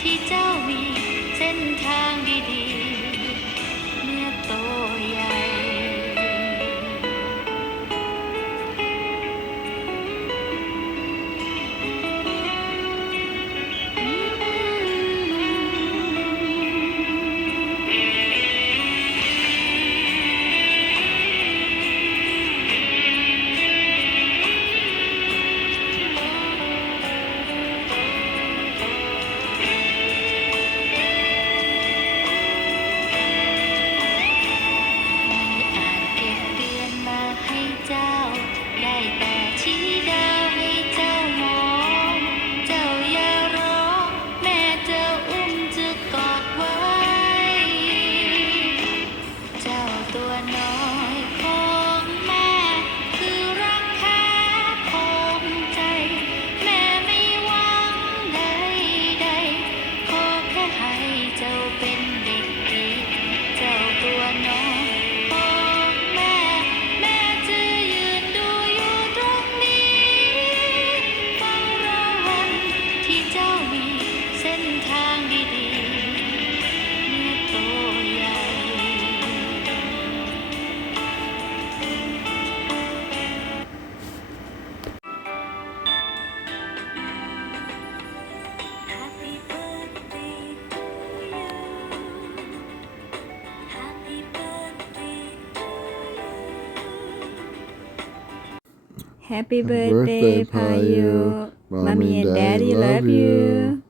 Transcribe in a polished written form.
ที่เจ้ามีเส้นทางดีๆเมื่อโตใหญ่เจ้าได้แต่ชี้ดาวให้เจ้ามองเจ้าอย่าร้องแม่เจ้าอุ้มจะกอดไว้เจ้าตัวน้อยของแม่คือรักแท้ของใจแม่ไม่หวังใดๆขอแค่ให้เจ้าเป็นเด็กดีเจ้าตัวน้อยHappy birthday, Payu. Mommy and Daddy love you.